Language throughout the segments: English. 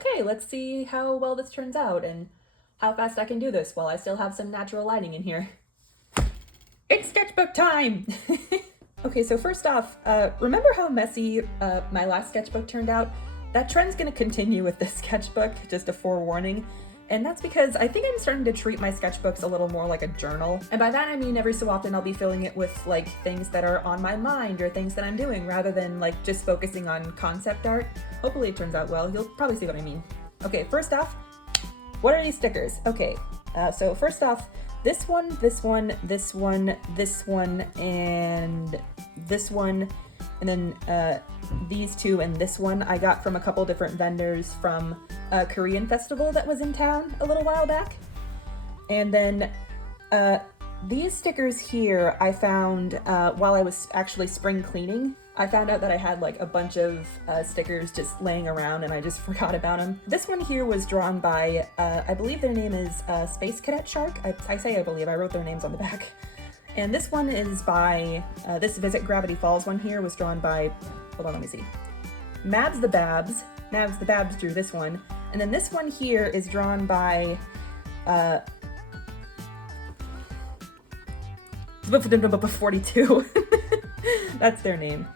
Okay, let's see how well this turns out and how fast I can do this while I still have some natural lighting in here. It's sketchbook time! Okay, so first off, remember how messy my last sketchbook turned out? That trend's gonna continue with this sketchbook, just a forewarning. And that's because I think I'm starting to treat my sketchbooks a little more like a journal. And by that I mean every so often I'll be filling it with like things that are on my mind or things that I'm doing rather than like just focusing on concept art. Hopefully it turns out well. You'll probably see what I mean. Okay, first off, what are these stickers? Okay, so first off, this one, this one, this one, this one, and this one, and then these two and this one I got from a couple different vendors from a Korean festival that was in town a little while back. And then these stickers here I found while I was actually spring cleaning. I found out that I had like a bunch of stickers just laying around and I just forgot about them. This one here was drawn by, I believe their name is Space Cadet Shark. I say I believe, I wrote their names on the back. And this one is by, this Visit Gravity Falls one here was drawn by, hold on, let me see. Mabs the Babs. Mabs the Babs drew this one. And then this one here is drawn by, 42. That's their name.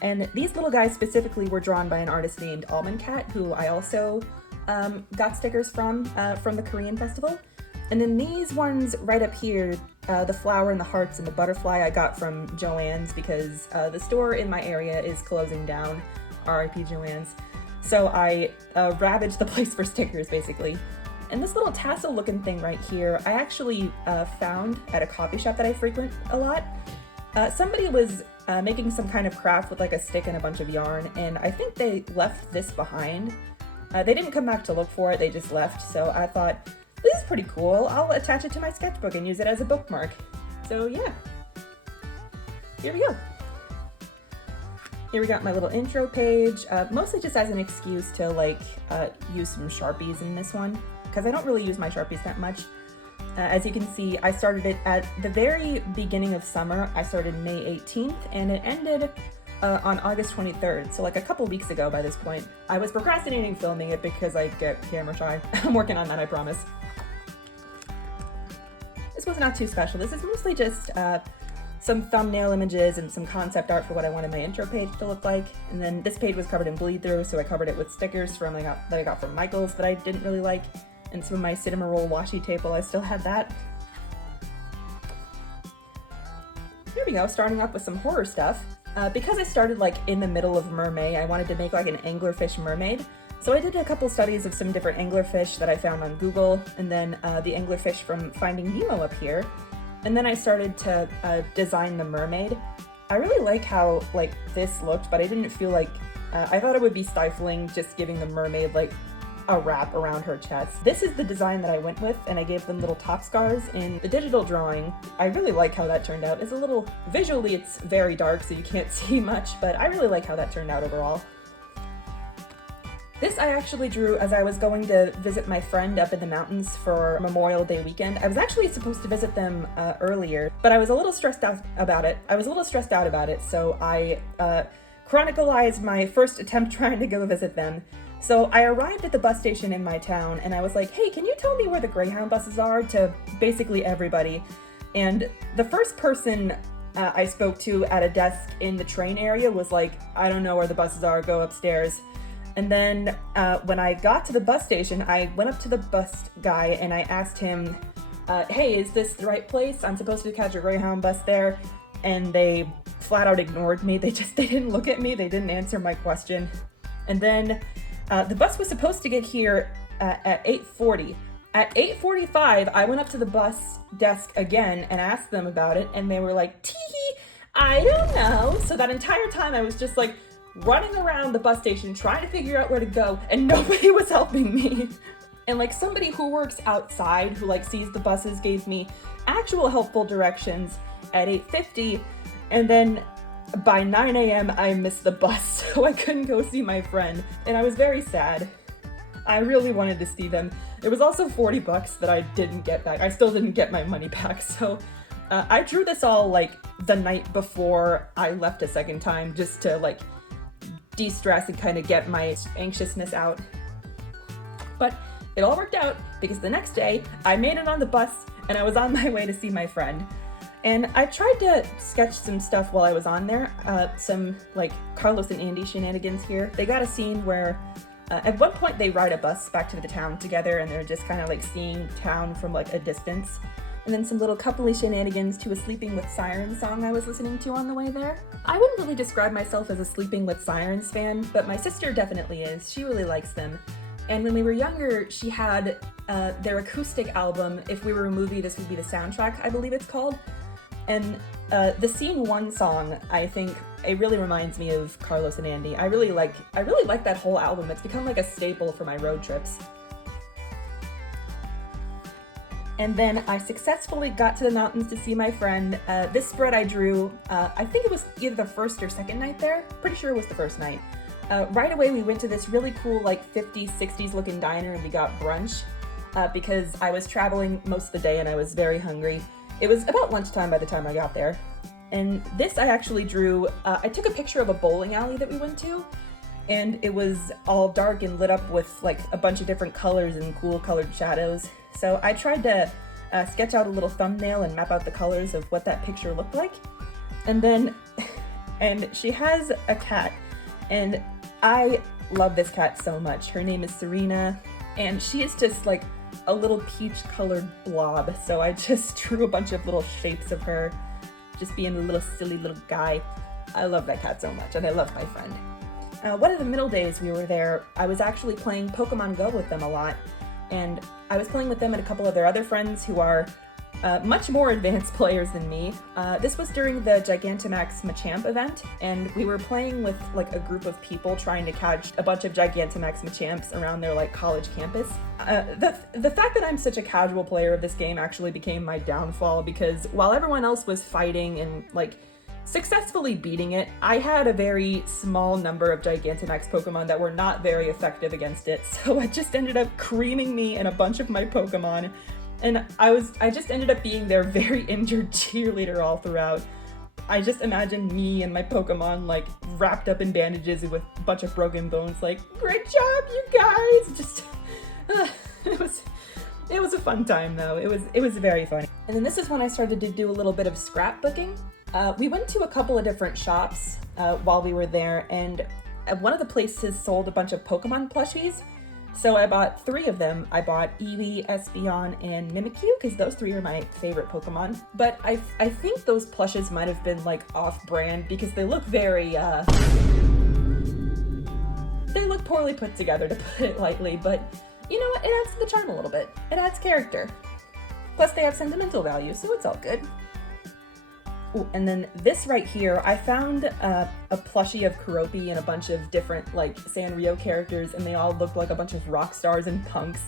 And these little guys specifically were drawn by an artist named Almond Cat, who I also got stickers from the Korean festival. And then these ones right up here, the flower and the hearts and the butterfly I got from Joann's because the store in my area is closing down, RIP Joann's. So I ravaged the place for stickers basically. And this little tassel looking thing right here, I actually found at a coffee shop that I frequent a lot. Somebody was making some kind of craft with like a stick and a bunch of yarn, and I think they left this behind. They didn't come back to look for it, they just left, so I thought, this is pretty cool, I'll attach it to my sketchbook and use it as a bookmark. So yeah, here we go. Here we got my little intro page, mostly just as an excuse to like use some Sharpies in this one, because I don't really use my Sharpies that much. As you can see, I started it at the very beginning of summer. I started May 18th and it ended on August 23rd, so like a couple weeks ago by this point. I was procrastinating filming it because I get camera shy. I'm working on that, I promise. This was not too special. This is mostly just some thumbnail images and some concept art for what I wanted my intro page to look like. And then this page was covered in bleed through, so I covered it with stickers that I got from Michael's that I didn't really like. And some of my Cinnamoroll washi tape while I still had that. Here we go, starting off with some horror stuff. Because I started like in the middle of mermaid, I wanted to make like an anglerfish mermaid. So I did a couple studies of some different anglerfish that I found on Google, and then the anglerfish from Finding Nemo up here. And then I started to design the mermaid. I really like how like this looked, but I didn't feel like, I thought it would be stifling just giving the mermaid like a wrap around her chest. This is the design that I went with, and I gave them little top scars in the digital drawing. I really like how that turned out. It's a little, visually it's very dark so you can't see much, but I really like how that turned out overall. This I actually drew as I was going to visit my friend up in the mountains for Memorial Day weekend. I was actually supposed to visit them earlier, but I was a little stressed out about it. So I chronicalized my first attempt trying to go visit them. So I arrived at the bus station in my town and I was like, hey, can you tell me where the Greyhound buses are? To basically everybody. And the first person I spoke to at a desk in the train area was like, I don't know where the buses are, go upstairs. And then when I got to the bus station, I went up to the bus guy and I asked him, hey, is this the right place? I'm supposed to catch a Greyhound bus there. And they flat out ignored me. They didn't look at me. They didn't answer my question. And then the bus was supposed to get here at 8:40. At 8:45, I went up to the bus desk again and asked them about it, and they were like, tee, I don't know. So that entire time I was just like running around the bus station trying to figure out where to go, and nobody was helping me. And like somebody who works outside, who like sees the buses, gave me actual helpful directions at 8:50, and then by 9 a.m. I missed the bus, so I couldn't go see my friend, and I was very sad. I really wanted to see them. It was also $40 that I didn't get back. I still didn't get my money back, so I drew this all like the night before I left a second time just to like de-stress and kind of get my anxiousness out. But it all worked out because the next day I made it on the bus and I was on my way to see my friend. And I tried to sketch some stuff while I was on there, some like Carlos and Andy shenanigans here. They got a scene where at one point they ride a bus back to the town together and they're just kind of like seeing town from like a distance. And then some little coupley shenanigans to a Sleeping with Sirens song I was listening to on the way there. I wouldn't really describe myself as a Sleeping with Sirens fan, but my sister definitely is. She really likes them. And when we were younger, she had their acoustic album, If We Were a Movie, This Would Be the Soundtrack, I believe it's called. And the Scene 1 song, I think, it really reminds me of Carlos and Andy. I really like that whole album. It's become like a staple for my road trips. And then I successfully got to the mountains to see my friend. This spread I drew, I think it was either the first or second night there. Pretty sure it was the first night. Right away we went to this really cool like 50s, 60s looking diner and we got brunch because I was traveling most of the day and I was very hungry. It was about lunchtime by the time I got there. And this I actually drew, I took a picture of a bowling alley that we went to, and it was all dark and lit up with like a bunch of different colors and cool colored shadows. So I tried to sketch out a little thumbnail and map out the colors of what that picture looked like. And she has a cat, and I love this cat so much. Her name is Serena, and she is just like a little peach colored blob. So I just drew a bunch of little shapes of her, just being a little silly little guy. I love that cat so much, and I love my friend. One of the middle days we were there, I was actually playing Pokemon Go with them a lot, and I was playing with them and a couple of their other friends who are much more advanced players than me. This was during the Gigantamax Machamp event, and we were playing with like a group of people trying to catch a bunch of Gigantamax Machamps around their like college campus. The fact that I'm such a casual player of this game actually became my downfall, because while everyone else was fighting and like successfully beating it, I had a very small number of Gigantamax Pokemon that were not very effective against it, so it just ended up creaming me and a bunch of my Pokemon. And I just ended up being their very injured cheerleader all throughout. I just imagine me and my Pokemon like wrapped up in bandages with a bunch of broken bones, like, great job, you guys! Just, it was a fun time though. It was very funny. And then this is when I started to do a little bit of scrapbooking. We went to a couple of different shops while we were there, and one of the places sold a bunch of Pokemon plushies. So I bought 3 of them. I bought Eevee, Espeon, and Mimikyu, because those 3 are my favorite Pokemon. But I think those plushes might have been like off-brand because they look very, they look poorly put together, to put it lightly, but you know what, it adds to the charm a little bit. It adds character. Plus they have sentimental value, so it's all good. Ooh, and then this right here, I found a plushie of Kuropi and a bunch of different like Sanrio characters, and they all look like a bunch of rock stars and punks.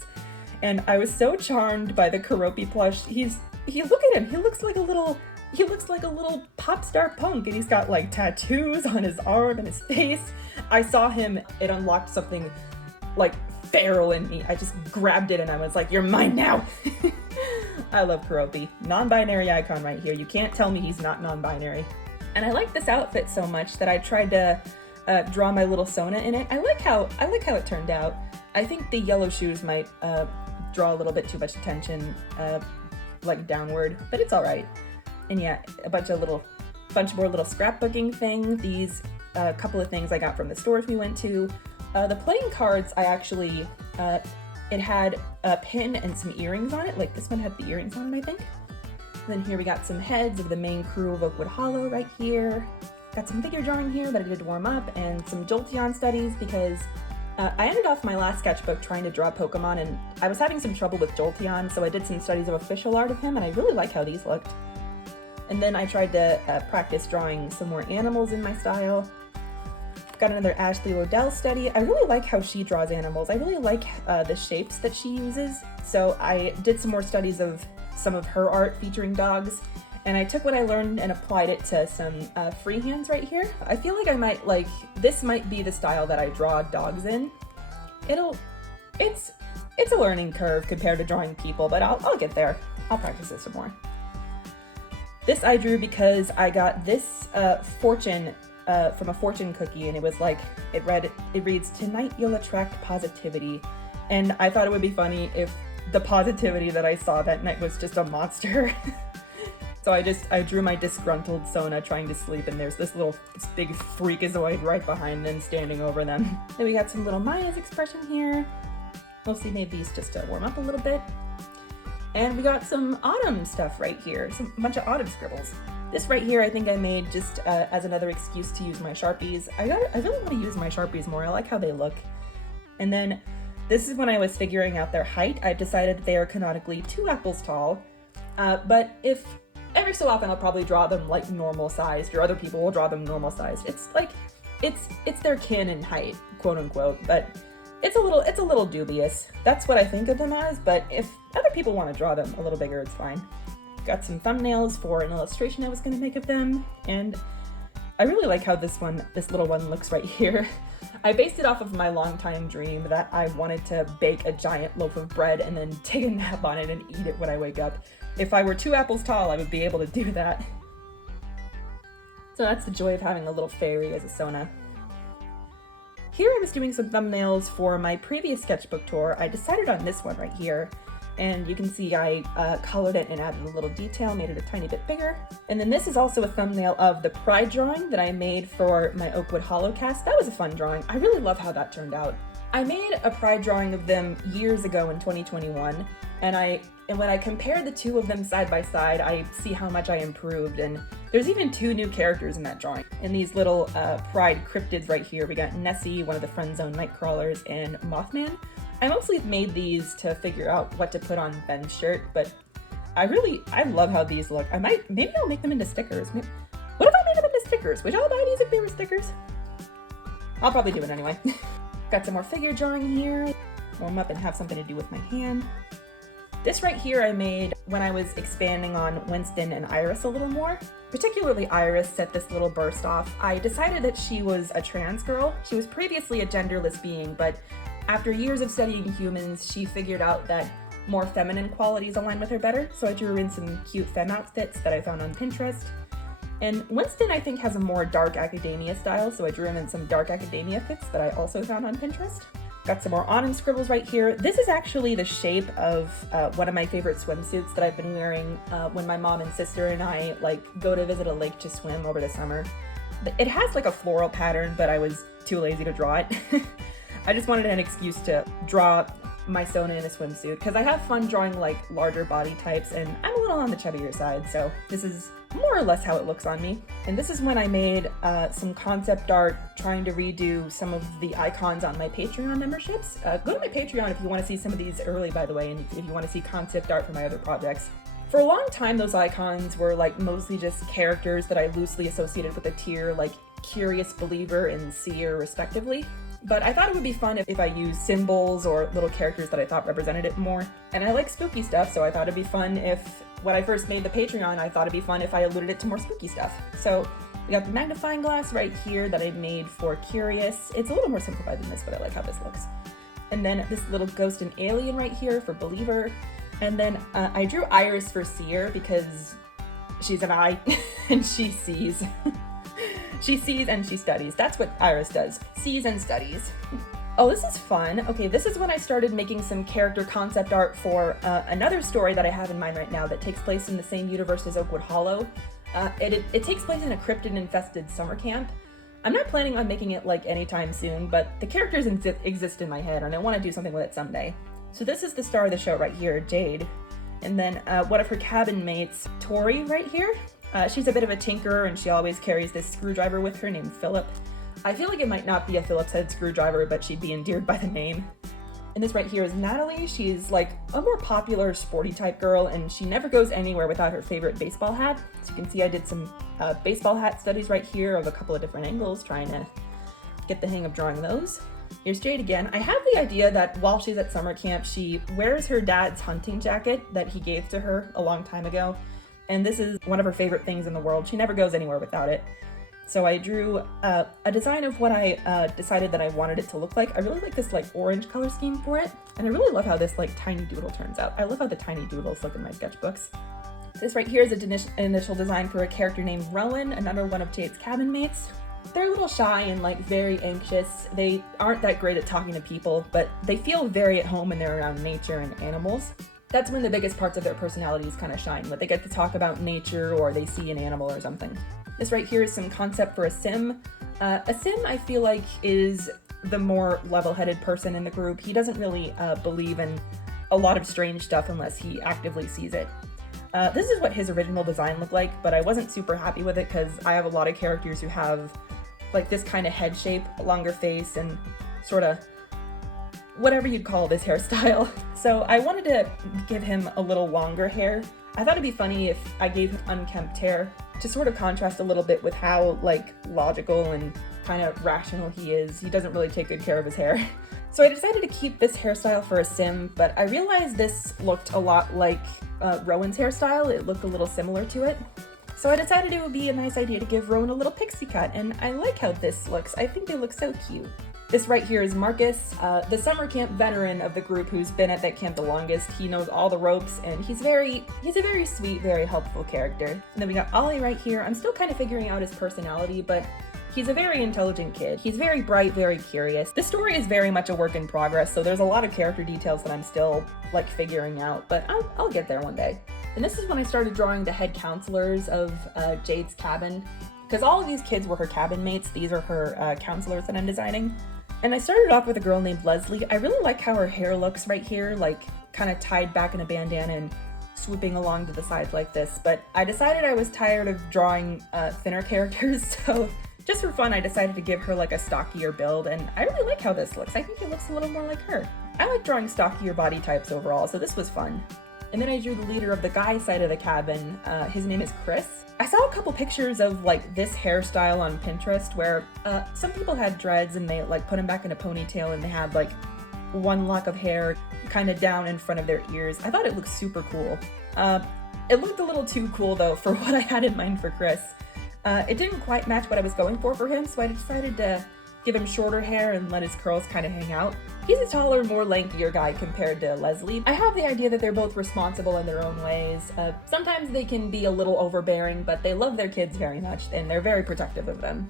And I was so charmed by the Kuropi plush. Look at him, he looks like a little pop star punk, and he's got like tattoos on his arm and his face. I saw him, it unlocked something like feral in me. I just grabbed it and I was like, you're mine now. I love Kuropi. Non-binary icon right here. You can't tell me he's not non-binary. And I like this outfit so much that I tried to draw my little Sona in it. I like how it turned out. I think the yellow shoes might draw a little bit too much attention, like downward, but it's all right. And yeah, a bunch more little scrapbooking thing. These couple of things I got from the stores we went to. The playing cards, I actually, it had a pin and some earrings on it. Like this one had the earrings on it, I think. And then here we got some heads of the main crew of Oakwood Hollow right here. Got some figure drawing here that I did to warm up, and some Jolteon studies because I ended off my last sketchbook trying to draw Pokemon, and I was having some trouble with Jolteon, so I did some studies of official art of him, and I really like how these looked. And then I tried to practice drawing some more animals in my style. Got another Ashley Lodell study. I really like how she draws animals. I really like the shapes that she uses. So I did some more studies of some of her art featuring dogs, and I took what I learned and applied it to some freehands right here. I feel like this might be the style that I draw dogs in. It's a learning curve compared to drawing people, but I'll get there. I'll practice it some more. This I drew because I got this fortune from a fortune cookie, and it was like, it reads, "Tonight you'll attract positivity." And I thought it would be funny if the positivity that I saw that night was just a monster. So I drew my disgruntled Sona trying to sleep, and there's this big freakazoid right behind them standing over them. Then we got some little Maya's expression here. Mostly made these just to warm up a little bit. And we got some autumn stuff right here, a bunch of autumn scribbles. This right here I think I made just as another excuse to use my Sharpies. I really want to use my Sharpies more. I like how they look. And then this is when I was figuring out their height. I decided they are canonically 2 apples tall, but if every so often I'll probably draw them like normal sized, or other people will draw them normal sized. It's like, it's their kin in height, quote unquote, but it's a little dubious. That's what I think of them as, but if other people want to draw them a little bigger, it's fine. Got some thumbnails for an illustration I was going to make of them, and I really like how this little one looks right here. I based it off of my longtime dream that I wanted to bake a giant loaf of bread and then take a nap on it and eat it when I wake up. If I were 2 apples tall, I would be able to do that. So that's the joy of having a little fairy as a Sona. Here I was doing some thumbnails for my previous sketchbook tour. I decided on this one right here, and you can see I colored it and added a little detail, made it a tiny bit bigger. And then this is also a thumbnail of the Pride drawing that I made for my Oakwood Hollow cast. That was a fun drawing. I really love how that turned out. I made a Pride drawing of them years ago in 2021, and when I compare the 2 of them side by side, I see how much I improved, and there's even 2 new characters in that drawing. In these little Pride cryptids right here, we got Nessie, one of the Friend Zone Nightcrawlers, and Mothman. I mostly made these to figure out what to put on Ben's shirt, but I love how these look. Maybe I'll make them into stickers. What if I made them into stickers? Would y'all buy these if they were stickers? I'll probably do it anyway. Got some more figure drawing here. Warm up and have something to do with my hand. This right here I made when I was expanding on Winston and Iris a little more. Particularly Iris set this little burst off. I decided that she was a trans girl. She was previously a genderless being, but after years of studying humans, she figured out that more feminine qualities align with her better, so I drew her in some cute femme outfits that I found on Pinterest. And Winston, I think, has a more dark academia style, so I drew him in some dark academia fits that I also found on Pinterest. Got some more autumn scribbles right here. This is actually the shape of one of my favorite swimsuits that I've been wearing when my mom and sister and I go to visit a lake to swim over the summer. It has like a floral pattern, but I was too lazy to draw it. I just wanted an excuse to draw my Sona in a swimsuit, because I have fun drawing like larger body types, and I'm a little on the chubbier side, so this is more or less how it looks on me. And this is when I made some concept art trying to redo some of the icons on my Patreon memberships. Go to my Patreon if you want to see some of these early, by the way, and if you want to see concept art for my other projects. For a long time, those icons were like mostly just characters that I loosely associated with a tier, like Curious Believer and Seer, respectively. But I thought it would be fun if I used symbols or little characters that I thought represented it more. And I like spooky stuff, so I thought it'd be fun if, when I first made the Patreon, I thought it'd be fun if I alluded it to more spooky stuff. So we got the magnifying glass right here that I made for Curious. It's a little more simplified than this, but I like how this looks. And then this little ghost and alien right here for Believer. And then I drew Iris for Seer because she's an eye and she sees. She sees and she studies. That's what Iris does. Sees and studies. Oh, this is fun. Okay, this is when I started making some character concept art for another story that I have in mind right now that takes place in the same universe as Oakwood Hollow. It takes place in a cryptid-infested summer camp. I'm not planning on making it like anytime soon, but the characters exist in my head and I want to do something with it someday. So this is the star of the show right here, Jade. And then one of her cabin mates, Tori, right here. She's a bit of a tinkerer and she always carries this screwdriver with her named Philip. I feel like it might not be a Phillips head screwdriver, but she'd be endeared by the name. And this right here is Natalie. She's like a more popular sporty type girl and she never goes anywhere without her favorite baseball hat. So you can see I did some baseball hat studies right here of a couple of different angles, trying to get the hang of drawing those. Here's Jade again. I have the idea that while she's at summer camp, she wears her dad's hunting jacket that he gave to her a long time ago. And this is one of her favorite things in the world. She never goes anywhere without it. So I drew a design of what I decided that I wanted it to look like. I really like this like orange color scheme for it. And I really love how this like tiny doodle turns out. I love how the tiny doodles look in my sketchbooks. This right here is an initial design for a character named Rowan, another one of Jade's cabin mates. They're a little shy and like very anxious. They aren't that great at talking to people, but they feel very at home when they're around nature and animals. That's when the biggest parts of their personalities kind of shine, when they get to talk about nature or they see an animal or something. This right here is some concept for a sim. A sim, I feel like, is the more level-headed person in the group. He doesn't really believe in a lot of strange stuff unless he actively sees it. This is what his original design looked like, but I wasn't super happy with it because I have a lot of characters who have like this kind of head shape, a longer face, and sort of whatever you'd call this hairstyle. So I wanted to give him a little longer hair. I thought it'd be funny if I gave him unkempt hair to sort of contrast a little bit with how like logical and kind of rational he is. He doesn't really take good care of his hair. So I decided to keep this hairstyle for a sim, but I realized this looked a lot like Rowan's hairstyle. It looked a little similar to it. So I decided it would be a nice idea to give Rowan a little pixie cut, and I like how this looks. I think they look so cute. This right here is Marcus, the summer camp veteran of the group who's been at that camp the longest. He knows all the ropes, and he's a very sweet, very helpful character. And then we got Ollie right here. I'm still kind of figuring out his personality, but he's a very intelligent kid. He's very bright, very curious. This story is very much a work in progress, so there's a lot of character details that I'm still like figuring out, but I'll get there one day. And this is when I started drawing the head counselors of Jade's cabin, because all of these kids were her cabin mates. These are her counselors that I'm designing. And I started off with a girl named Leslie. I really like how her hair looks right here, like kind of tied back in a bandana and swooping along to the sides like this. But I decided I was tired of drawing thinner characters, so just for fun, I decided to give her like a stockier build, and I really like how this looks. I think it looks a little more like her. I like drawing stockier body types overall, so this was fun. And then I drew the leader of the guy side of the cabin. His name is Chris. I saw a couple pictures of like this hairstyle on Pinterest where some people had dreads and they like put them back in a ponytail and they had like one lock of hair kind of down in front of their ears. I thought it looked super cool. It looked a little too cool though for what I had in mind for Chris. It didn't quite match what I was going for him, so I decided to give him shorter hair and let his curls kind of hang out. He's a taller, more lankier guy compared to Leslie. I have the idea that they're both responsible in their own ways. Sometimes they can be a little overbearing, but they love their kids very much, and they're very protective of them.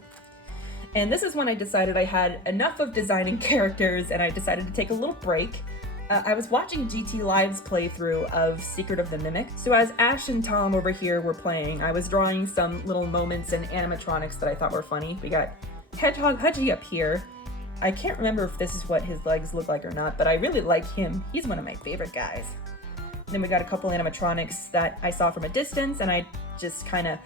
And this is when I decided I had enough of designing characters, and I decided to take a little break. I was watching GT Live's playthrough of Secret of the Mimic, so as Ash and Tom over here were playing, I was drawing some little moments and animatronics that I thought were funny. We got Hedgehog Hudgy up here. I can't remember if this is what his legs look like or not, but I really like him. He's one of my favorite guys. Then we got a couple animatronics that I saw from a distance, and I just kind of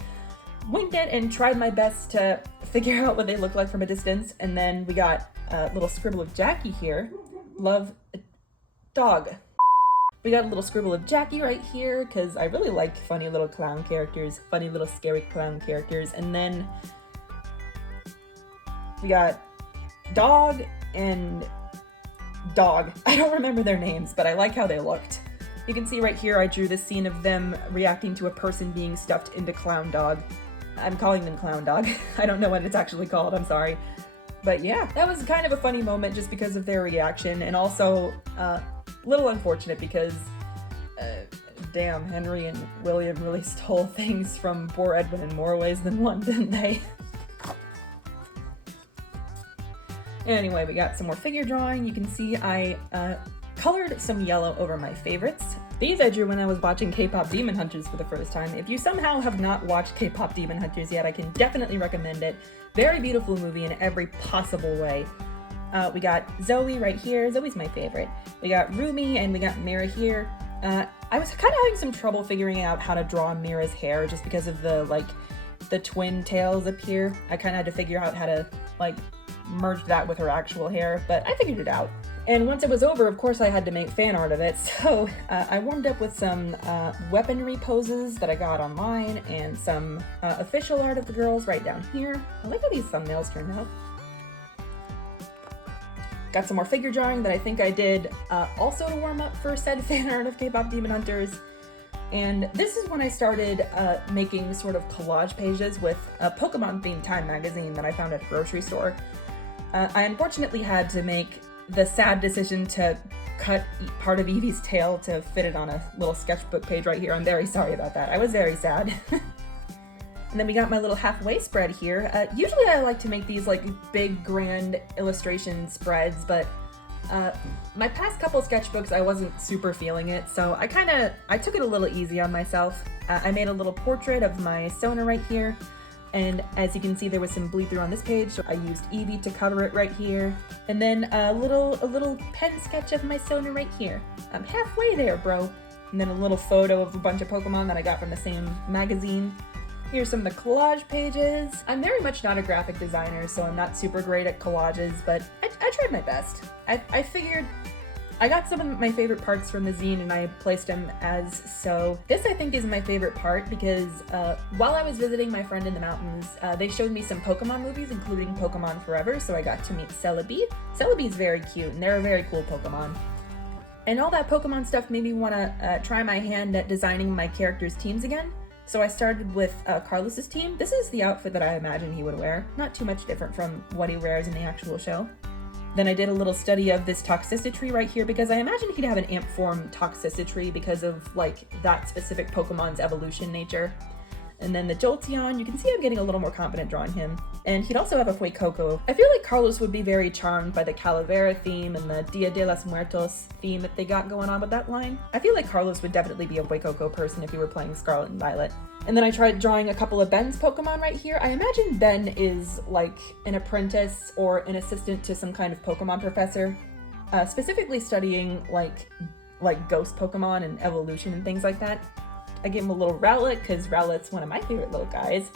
winged it and tried my best to figure out what they look like from a distance. And then we got a little scribble of Jackie here. Love a dog. We got a little scribble of Jackie right here because I really like funny little clown characters, funny little scary clown characters. And then we got Dog and Dog. I don't remember their names, but I like how they looked. You can see right here I drew this scene of them reacting to a person being stuffed into Clown Dog. I'm calling them Clown Dog. I don't know what it's actually called, I'm sorry. But yeah, that was kind of a funny moment just because of their reaction, and also a little unfortunate because damn, Henry and William really stole things from poor Edwin in more ways than one, didn't they? Anyway, we got some more figure drawing. You can see I colored some yellow over my favorites. These I drew when I was watching K-Pop Demon Hunters for the first time. If you somehow have not watched K-Pop Demon Hunters yet, I can definitely recommend it. Very beautiful movie in every possible way. We got Zoe right here. Zoe's my favorite. We got Rumi and we got Mira here. I was kind of having some trouble figuring out how to draw Mira's hair just because of the twin tails up here. I kind of had to figure out how to merge that with her actual hair, but I figured it out. And once it was over, of course, I had to make fan art of it, so I warmed up with some weaponry poses that I got online and some official art of the girls right down here. I like how these thumbnails turned out. Got some more figure drawing that I think I did also to warm up for said fan art of K-Pop Demon Hunters. And this is when I started making sort of collage pages with a Pokemon-themed Time magazine that I found at a grocery store. I unfortunately had to make the sad decision to cut part of Eevee's tail to fit it on a little sketchbook page right here. I'm very sorry about that. I was very sad. And then we got my little halfway spread here. Usually I like to make these like big, grand illustration spreads, but my past couple sketchbooks I wasn't super feeling it, so I took it a little easy on myself. I made a little portrait of my Sona right here, and as you can see there was some bleed through on this page, so I used Eevee to cover it right here. And then a little pen sketch of my Sona right here. I'm halfway there, bro. And then a little photo of a bunch of Pokemon that I got from the same magazine. Here's some of the collage pages. I'm very much not a graphic designer, so I'm not super great at collages, but I tried my best. I figured I got some of my favorite parts from the zine and I placed them as so. This I think is my favorite part because while I was visiting my friend in the mountains, they showed me some Pokemon movies, including Pokemon Forever, so I got to meet Celebi. Celebi is very cute and they're a very cool Pokemon. And all that Pokemon stuff made me want to try my hand at designing my characters' teams again. So I started with Carlos's team. This is the outfit that I imagine he would wear. Not too much different from what he wears in the actual show. Then I did a little study of this Toxicity right here because I imagine he'd have an amp form Toxicity because of like that specific Pokemon's evolution nature. And then the Jolteon, you can see I'm getting a little more confident drawing him. And he'd also have a Fuecoco. I feel like Carlos would be very charmed by the Calavera theme and the Dia de los Muertos theme that they got going on with that line. I feel like Carlos would definitely be a Fuecoco person if he were playing Scarlet and Violet. And then I tried drawing a couple of Ben's Pokemon right here. I imagine Ben is like an apprentice or an assistant to some kind of Pokemon professor, specifically studying like ghost Pokemon and evolution and things like that. I gave him a little Rowlet because Rowlet's one of my favorite little guys.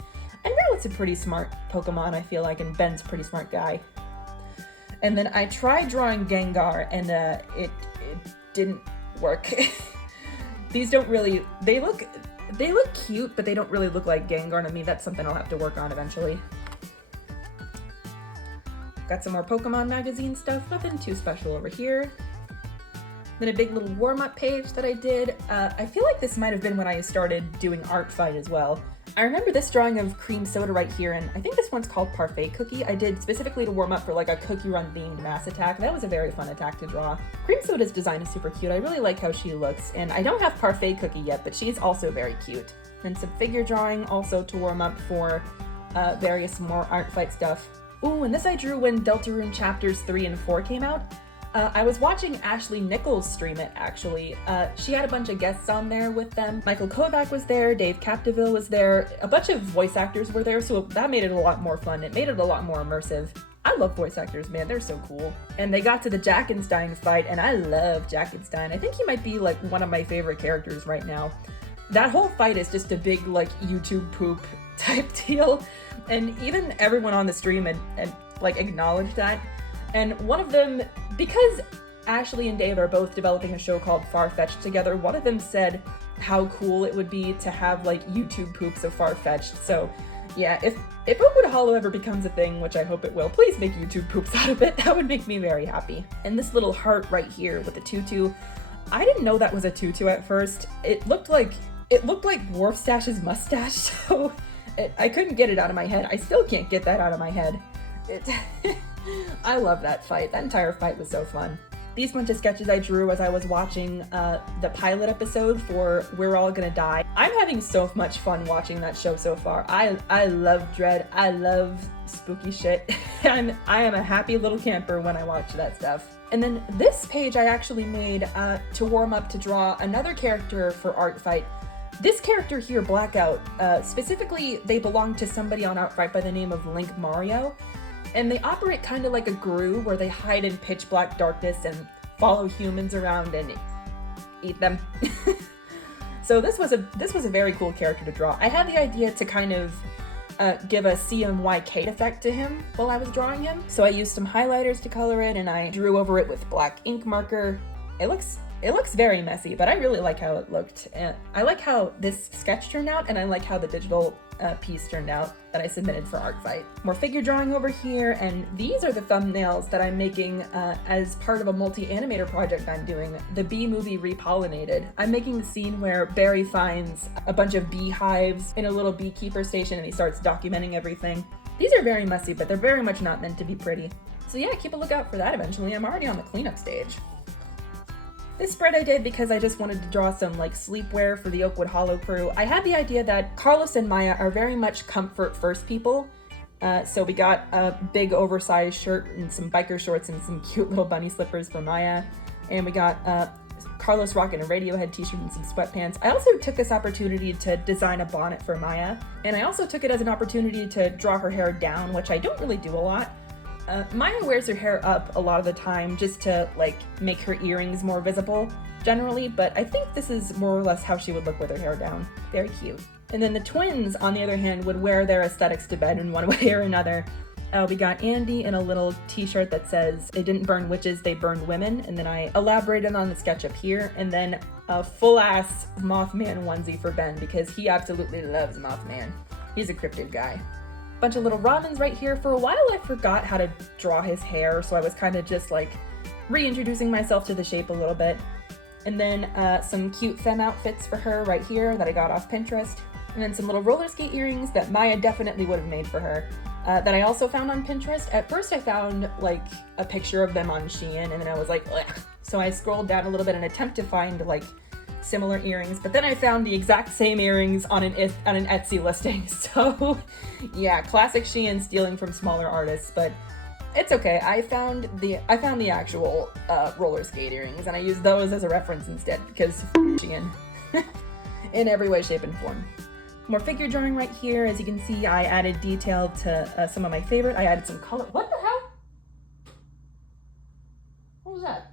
And Rowlet's a pretty smart Pokemon, I feel like, and Ben's a pretty smart guy. And then I tried drawing Gengar, and it didn't work. These don't really, they look cute, but they don't really look like Gengar to me. That's something I'll have to work on eventually. Got some more Pokemon magazine stuff, nothing too special over here. Then a big little warm-up page that I did. I feel like this might have been when I started doing Art Fight as well. I remember this drawing of Cream Soda right here, and I think this one's called Parfait Cookie. I did specifically to warm up for like a Cookie Run themed mass attack. That was a very fun attack to draw. Cream Soda's design is super cute. I really like how she looks, and I don't have Parfait Cookie yet, but she's also very cute. And some figure drawing also to warm up for various more Art Fight stuff. Ooh, and this I drew when Deltarune Chapters 3 and 4 came out. I was watching Ashley Nichols stream it, actually. She had a bunch of guests on there with them. Michael Kovac was there, Dave Capdeville was there, a bunch of voice actors were there, so that made it a lot more fun. It made it a lot more immersive. I love voice actors, man, they're so cool. And they got to the Jackenstein fight, and I love Jackenstein. I think he might be like one of my favorite characters right now. That whole fight is just a big like YouTube poop type deal, and even everyone on the stream had like acknowledged that. And one of them, because Ashley and Dave are both developing a show called Farfetch'd together, one of them said how cool it would be to have like YouTube poops of Farfetch'd. So yeah, if Oakwood Hollow ever becomes a thing, which I hope it will, please make YouTube poops out of it. That would make me very happy. And this little heart right here with the tutu, I didn't know that was a tutu at first. It looked like Dwarfstash's mustache, so I couldn't get it out of my head. I still can't get that out of my head. I love that fight. That entire fight was so fun. These bunch of sketches I drew as I was watching the pilot episode for We're All Gonna Die. I'm having so much fun watching that show so far. I love dread. I love spooky shit. I am a happy little camper when I watch that stuff. And then this page I actually made to warm up to draw another character for Art Fight. This character here, Blackout, specifically they belong to somebody on Art Fight by the name of Link Mario. And they operate kind of like a Gru, where they hide in pitch black darkness and follow humans around and eat them. So this was a very cool character to draw. I had the idea to kind of give a CMYK effect to him while I was drawing him. So I used some highlighters to color it, and I drew over it with black ink marker. It looks very messy, but I really like how it looked. And I like how this sketch turned out, and I like how the digital piece turned out that I submitted for Art Fight. More figure drawing over here, and these are the thumbnails that I'm making as part of a multi-animator project I'm doing, the Bee Movie Repollinated. I'm making the scene where Barry finds a bunch of beehives in a little beekeeper station and he starts documenting everything. These are very messy, but they're very much not meant to be pretty. So yeah, keep a lookout for that eventually. I'm already on the cleanup stage. This spread I did because I just wanted to draw some like sleepwear for the Oakwood Hollow crew. I had the idea that Carlos and Maya are very much comfort first people. So we got a big oversized shirt and some biker shorts and some cute little bunny slippers for Maya. And we got Carlos rocking a Radiohead t-shirt and some sweatpants. I also took this opportunity to design a bonnet for Maya. And I also took it as an opportunity to draw her hair down, which I don't really do a lot. Maya wears her hair up a lot of the time just to like make her earrings more visible generally, but I think this is more or less how she would look with her hair down. Very cute. And then the twins, on the other hand, would wear their aesthetics to bed in one way or another. We got Andy in a little t-shirt that says, "They didn't burn witches, they burned women," and then I elaborated on the sketch up here, and then a full-ass Mothman onesie for Ben because he absolutely loves Mothman. He's a cryptid guy. Bunch of little Robins right here. For a while I forgot how to draw his hair, so I was kind of just like reintroducing myself to the shape a little bit. And then some cute femme outfits for her right here that I got off Pinterest. And then some little roller skate earrings that Maya definitely would have made for her that I also found on Pinterest. At first I found like a picture of them on Shein and then I was like, ugh. So I scrolled down a little bit in an attempt to find like similar earrings, but then I found the exact same earrings on an Etsy listing. So yeah, classic Shein stealing from smaller artists, but it's okay. I found the actual roller skate earrings and I used those as a reference instead because Shein in every way, shape, and form. More figure drawing right here. As you can see, I added detail to some of my favorite. I added some color. What the hell? What was that?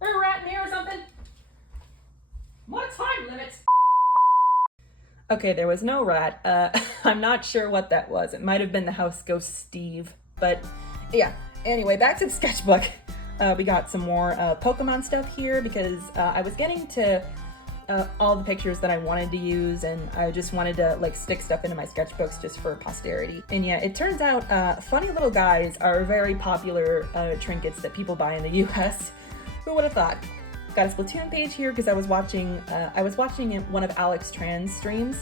There a rat in here or something? What time limits? Okay, there was no rat. I'm not sure what that was. It might have been the house ghost Steve, but yeah. Anyway, back to the sketchbook. We got some more Pokemon stuff here because I was getting to all the pictures that I wanted to use and I just wanted to like stick stuff into my sketchbooks just for posterity. And yeah, it turns out funny little guys are very popular trinkets that people buy in the US. Who would have thought? Got a Splatoon page here because I was watching one of Alex Tran's streams.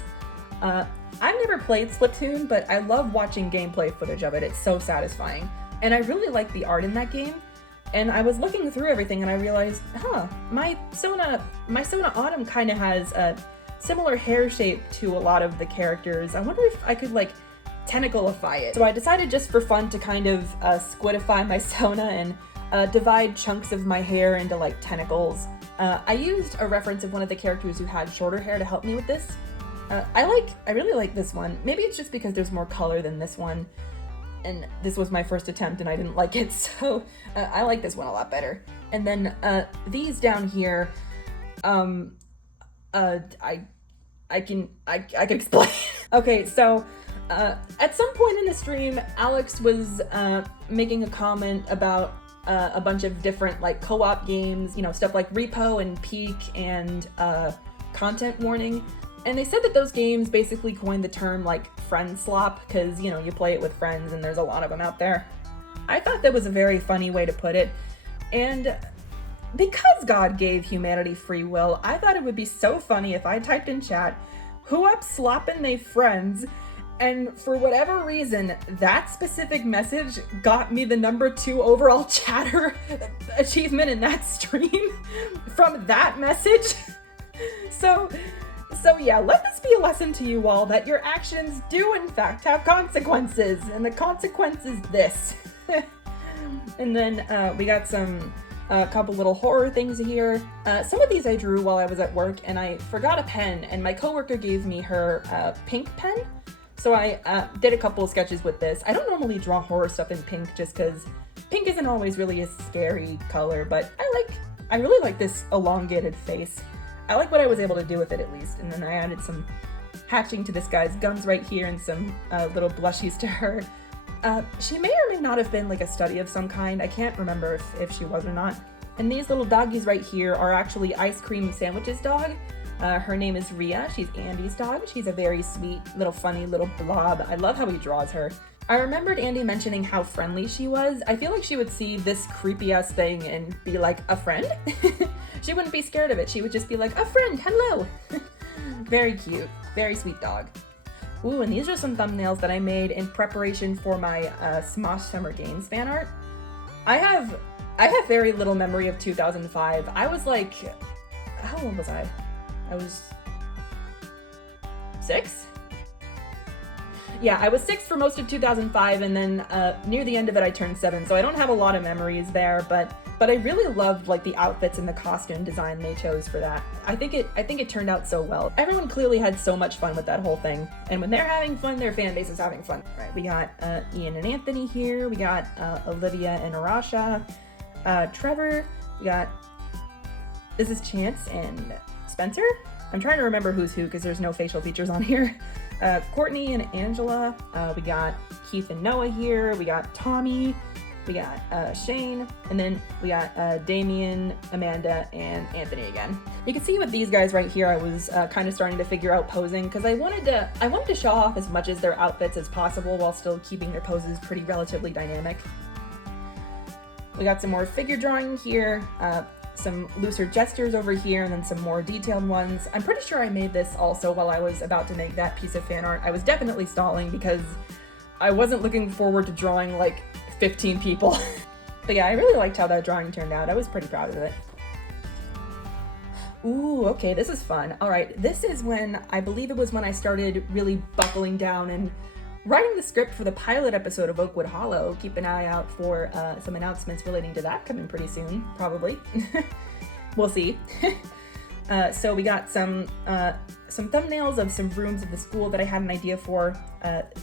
I've never played Splatoon, but I love watching gameplay footage of it. It's so satisfying. And I really like the art in that game. And I was looking through everything and I realized, my Sona Autumn kind of has a similar hair shape to a lot of the characters. I wonder if I could like tentacleify it. So I decided just for fun to kind of squidify my Sona and divide chunks of my hair into like tentacles. I used a reference of one of the characters who had shorter hair to help me with this. I really like this one. Maybe it's just because there's more color than this one. And this was my first attempt and I didn't like it, so I like this one a lot better. And then these down here, I can explain. Okay, so at some point in the stream, Alex was making a comment about a bunch of different like co-op games, you know, stuff like Repo and Peak and Content Warning. And they said that those games basically coined the term like friend slop because, you know, you play it with friends and there's a lot of them out there. I thought that was a very funny way to put it. And because God gave humanity free will, I thought it would be so funny if I typed in chat, "Who up sloppin' they friends?" And for whatever reason, that specific message got me the #2 overall chatter achievement in that stream from that message. So yeah, let this be a lesson to you all that your actions do in fact have consequences, and the consequence is this. And then we got a couple little horror things here. Some of these I drew while I was at work and I forgot a pen and my coworker gave me her pink pen. So I did a couple of sketches with this. I don't normally draw horror stuff in pink just because pink isn't always really a scary color, but I really like this elongated face. I like what I was able to do with it at least. And then I added some hatching to this guy's gums right here and some little blushies to her. She may or may not have been like a study of some kind. I can't remember if she was or not. And these little doggies right here are actually Ice Cream Sandwich's dog. Her name is Rhea. She's Andy's dog. She's a very sweet, little funny little blob. I love how he draws her. I remembered Andy mentioning how friendly she was. I feel like she would see this creepy ass thing and be like, "A friend?" She wouldn't be scared of it. She would just be like, "A friend, hello." Very cute. Very sweet dog. Ooh, and these are some thumbnails that I made in preparation for my Smosh Summer Games fan art. I I have very little memory of 2005. I was like, how old was I? I was 6? Yeah, I was 6 for most of 2005, and then near the end of it I turned 7, so I don't have a lot of memories there, but I really loved like the outfits and the costume design they chose for that. I think it turned out so well. Everyone clearly had so much fun with that whole thing, and when they're having fun, their fan base is having fun. All right, we got Ian and Anthony here, we got Olivia and Arasha, Trevor, we got, this is Chance and Spencer? I'm trying to remember who's who because there's no facial features on here. Courtney and Angela, we got Keith and Noah here, we got Tommy, we got Shane, and then we got Damien, Amanda, and Anthony again. You can see with these guys right here, I was kind of starting to figure out posing because I wanted to show off as much as their outfits as possible while still keeping their poses pretty relatively dynamic. We got some more figure drawing here, some looser gestures over here, and then some more detailed ones. I'm pretty sure I made this also while I was about to make that piece of fan art. I was definitely stalling because I wasn't looking forward to drawing like 15 people. But yeah, I really liked how that drawing turned out. I was pretty proud of it. Ooh, okay, this is fun. All right, this is when, I believe it was when I started really buckling down and writing the script for the pilot episode of Oakwood Hollow. Keep an eye out for some announcements relating to that coming pretty soon, probably. We'll see. So we got some thumbnails of some rooms of the school that I had an idea for.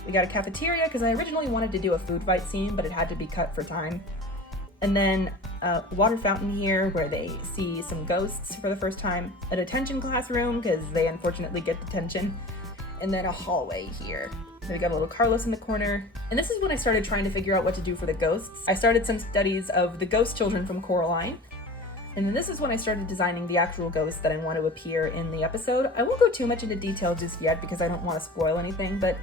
We got a cafeteria because I originally wanted to do a food fight scene, but it had to be cut for time. And then a water fountain here where they see some ghosts for the first time. A detention classroom because they unfortunately get detention. And then a hallway here. Then we got a little Carlos in the corner. And this is when I started trying to figure out what to do for the ghosts. I started some studies of the ghost children from Coraline. And then this is when I started designing the actual ghosts that I want to appear in the episode. I won't go too much into detail just yet because I don't want to spoil anything, but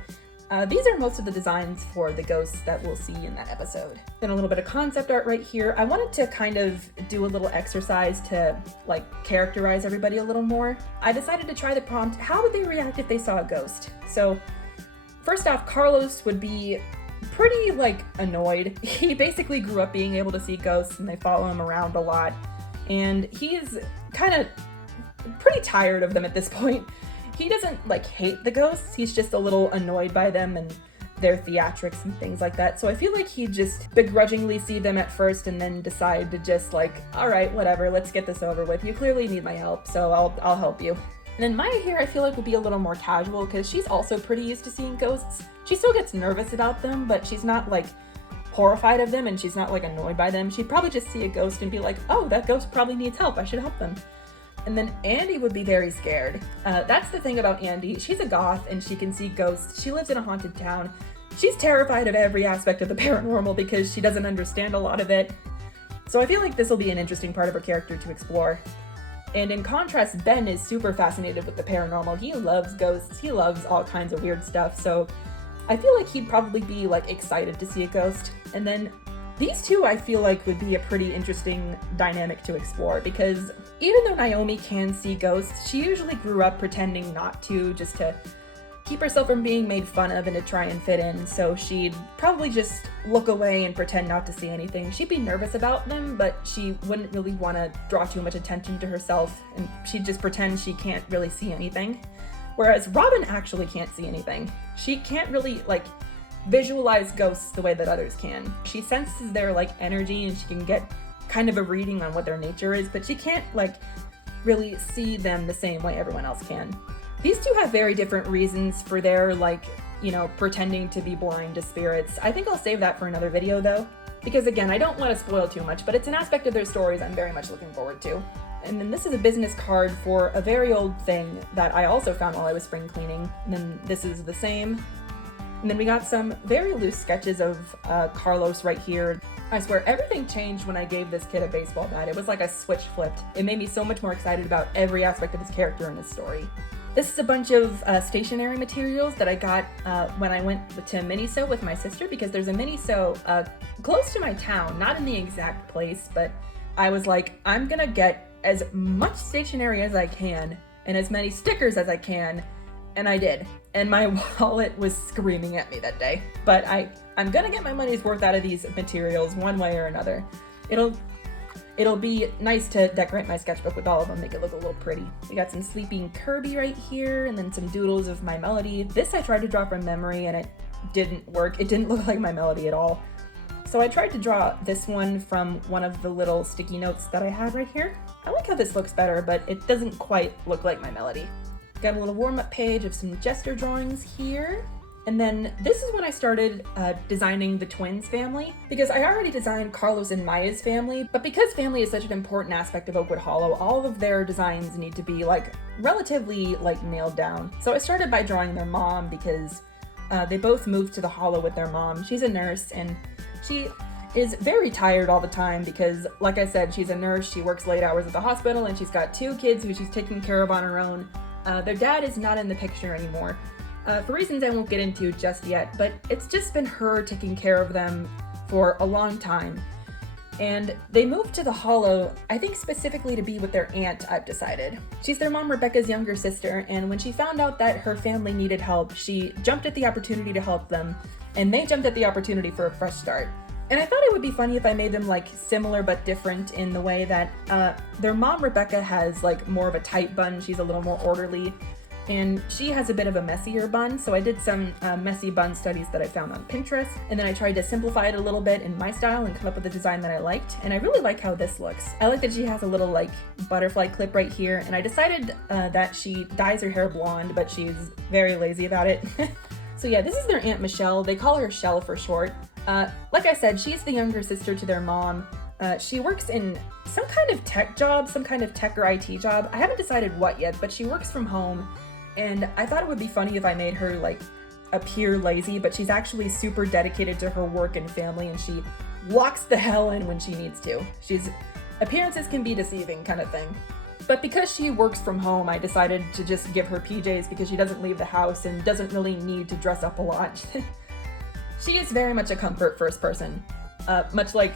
these are most of the designs for the ghosts that we'll see in that episode. Then a little bit of concept art right here. I wanted to kind of do a little exercise to like characterize everybody a little more. I decided to try the prompt, how would they react if they saw a ghost? So first off, Carlos would be pretty like annoyed. He basically grew up being able to see ghosts and they follow him around a lot. And he's kind of pretty tired of them at this point. He doesn't like hate the ghosts, he's just a little annoyed by them and their theatrics and things like that. So I feel like he'd just begrudgingly see them at first and then decide to just like, all right, whatever, let's get this over with. You clearly need my help, so I'll help you. And then Maya here I feel like would be a little more casual because she's also pretty used to seeing ghosts. She still gets nervous about them, but she's not like horrified of them and she's not like annoyed by them. She'd probably just see a ghost and be like, oh, that ghost probably needs help, I should help them. And then Andy would be very scared. That's the thing about Andy. She's a goth and she can see ghosts. She lives in a haunted town. She's terrified of every aspect of the paranormal because she doesn't understand a lot of it. So I feel like this will be an interesting part of her character to explore. And in contrast, Ben is super fascinated with the paranormal. He loves ghosts. He loves all kinds of weird stuff. So I feel like he'd probably be like excited to see a ghost. And then these two I feel like would be a pretty interesting dynamic to explore because even though Naomi can see ghosts, she usually grew up pretending not to, just to keep herself from being made fun of and to try and fit in. So she'd probably just look away and pretend not to see anything. She'd be nervous about them, but she wouldn't really want to draw too much attention to herself and she'd just pretend she can't really see anything. Whereas Robin actually can't see anything. She can't really like visualize ghosts the way that others can. She senses their like energy and she can get kind of a reading on what their nature is, but she can't like really see them the same way everyone else can. These two have very different reasons for their like, you know, pretending to be blind to spirits. I think I'll save that for another video though, because again, I don't want to spoil too much, but it's an aspect of their stories I'm very much looking forward to. And then this is a business card for a very old thing that I also found while I was spring cleaning. And then this is the same. And then we got some very loose sketches of Carlos right here. I swear everything changed when I gave this kid a baseball bat. It was like a switch flipped. It made me so much more excited about every aspect of his character and his story. This is a bunch of stationery materials that I got when I went to Miniso with my sister because there's a Miniso close to my town, not in the exact place, but I was like, I'm gonna get as much stationery as I can and as many stickers as I can, and I did. And my wallet was screaming at me that day. But I'm gonna get my money's worth out of these materials one way or another. It'll it'll be nice to decorate my sketchbook with all of them, make it look a little pretty. We got some sleeping Kirby right here, and then some doodles of my Melody. This I tried to draw from memory and it didn't work. It didn't look like my Melody at all. So I tried to draw this one from one of the little sticky notes that I had right here. I like how this looks better, but it doesn't quite look like my Melody. Got a little warm-up page of some gesture drawings here. And then this is when I started designing the twins family, because I already designed Carlos and Maya's family, but because family is such an important aspect of Oakwood Hollow, all of their designs need to be like relatively like nailed down. So I started by drawing their mom because they both moved to the Hollow with their mom. She's a nurse and she is very tired all the time because, like I said, she's a nurse, she works late hours at the hospital, and she's got 2 kids who she's taking care of on her own. Their dad is not in the picture anymore, for reasons I won't get into just yet, but it's just been her taking care of them for a long time. And they moved to the Hollow, I think specifically to be with their aunt, I've decided. She's their mom Rebecca's younger sister, and when she found out that her family needed help, she jumped at the opportunity to help them, and they jumped at the opportunity for a fresh start. And I thought it would be funny if I made them like similar but different in the way that their mom Rebecca has like more of a tight bun, she's a little more orderly, and she has a bit of a messier bun, so I did some messy bun studies that I found on Pinterest, and then I tried to simplify it a little bit in my style and come up with a design that I liked, and I really like how this looks. I like that she has a little like butterfly clip right here, and I decided that she dyes her hair blonde, but she's very lazy about it. So yeah, this is their Aunt Michelle. They call her Shell for short. Like I said, she's the younger sister to their mom. She works in some kind of tech job, some kind of tech or IT job. I haven't decided what yet, but she works from home. And I thought it would be funny if I made her like appear lazy, but she's actually super dedicated to her work and family, and she locks the hell in when she needs to. Appearances can be deceiving kind of thing. But because she works from home, I decided to just give her PJs because she doesn't leave the house and doesn't really need to dress up a lot. She is very much a comfort first person, much like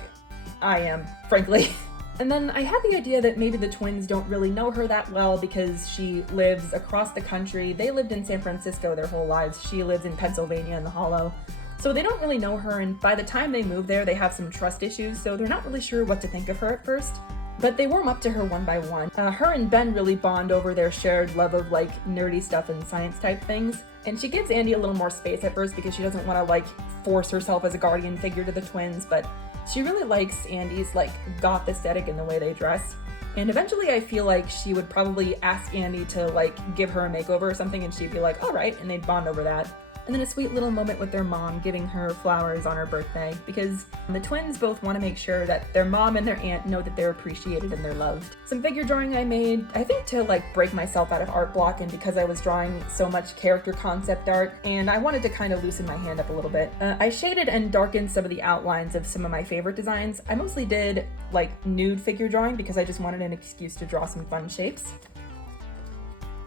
I am, frankly. And then I had the idea that maybe the twins don't really know her that well because she lives across the country. They lived in San Francisco their whole lives. She lives in Pennsylvania in the Hollow. So they don't really know her, and by the time they move there, they have some trust issues, so they're not really sure what to think of her at first. But they warm up to her one by one. Her and Ben really bond over their shared love of like nerdy stuff and science type things. And she gives Andy a little more space at first because she doesn't want to like force herself as a guardian figure to the twins, but she really likes Andy's like goth aesthetic and the way they dress. And eventually I feel like she would probably ask Andy to like give her a makeover or something, and she'd be like, all right, and they'd bond over that. And then a sweet little moment with their mom giving her flowers on her birthday, because the twins both want to make sure that their mom and their aunt know that they're appreciated and they're loved. Some figure drawing I made, I think to like break myself out of art block, and because I was drawing so much character concept art, and I wanted to kind of loosen my hand up a little bit. I shaded and darkened some of the outlines of some of my favorite designs. I mostly did like nude figure drawing because I just wanted an excuse to draw some fun shapes.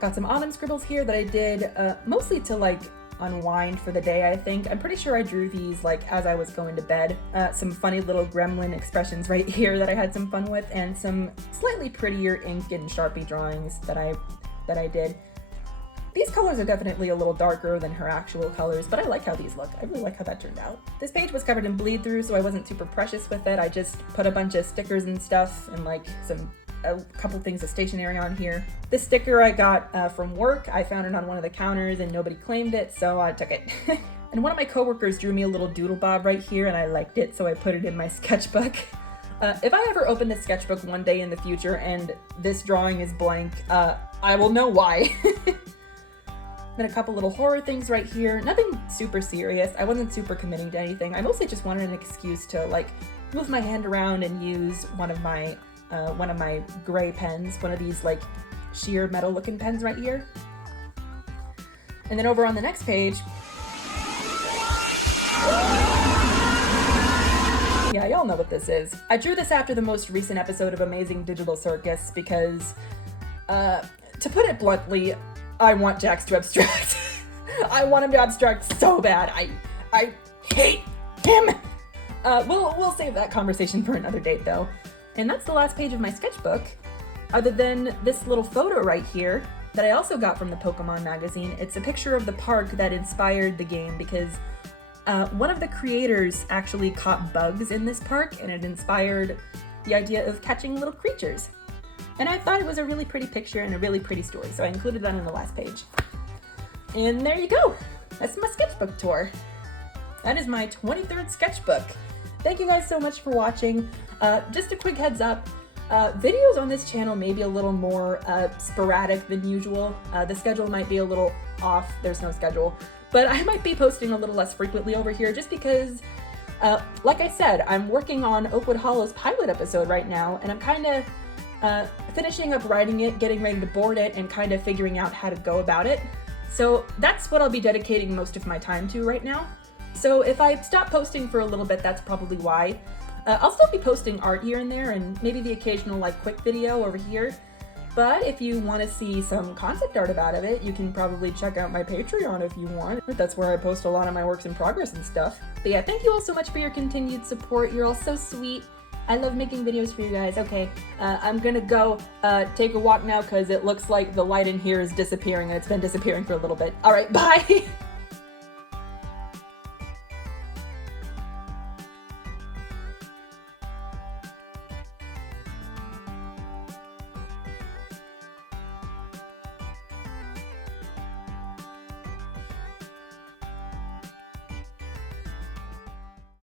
Got some autumn scribbles here that I did mostly to like unwind for the day, I think. I'm pretty sure I drew these like as I was going to bed. Some funny little gremlin expressions right here that I had some fun with, and some slightly prettier ink and Sharpie drawings that I did. These colors are definitely a little darker than her actual colors, but I like how these look. I really like how that turned out. This page was covered in bleed through, so I wasn't super precious with it. I just put a bunch of stickers and stuff and like a couple things of stationery on here. This sticker I got from work. I found it on one of the counters and nobody claimed it, so I took it. And one of my coworkers drew me a little doodle bob right here, and I liked it, so I put it in my sketchbook. If I ever open this sketchbook one day in the future and this drawing is blank, I will know why. Then a couple little horror things right here. Nothing super serious. I wasn't super committing to anything. I mostly just wanted an excuse to like move my hand around and use one of my gray pens, one of these like sheer metal looking pens right here. And then over on the next page, yeah, y'all know what this is. I drew this after the most recent episode of Amazing Digital Circus because, to put it bluntly, I want Jax to abstract. I want him to abstract so bad. I hate him. We'll save that conversation for another date though. And that's the last page of my sketchbook, other than this little photo right here that I also got from the Pokemon magazine. It's a picture of the park that inspired the game because one of the creators actually caught bugs in this park, and it inspired the idea of catching little creatures. And I thought it was a really pretty picture and a really pretty story, so I included that on the last page. And there you go. That's my sketchbook tour. That is my 23rd sketchbook. Thank you guys so much for watching. Just a quick heads up, videos on this channel may be a little more sporadic than usual. The schedule might be a little off, there's no schedule, but I might be posting a little less frequently over here just because, like I said, I'm working on Oakwood Hollow's pilot episode right now, and I'm kind of finishing up writing it, getting ready to board it, and kind of figuring out how to go about it. So that's what I'll be dedicating most of my time to right now. So if I stop posting for a little bit, that's probably why. I'll still be posting art here and there, and maybe the occasional like quick video over here. But if you want to see some concept art about it, you can probably check out my Patreon if you want. That's where I post a lot of my works in progress and stuff. But yeah, thank you all so much for your continued support. You're all so sweet. I love making videos for you guys. Okay, I'm gonna go take a walk now because it looks like the light in here is disappearing, and it's been disappearing for a little bit. All right, bye!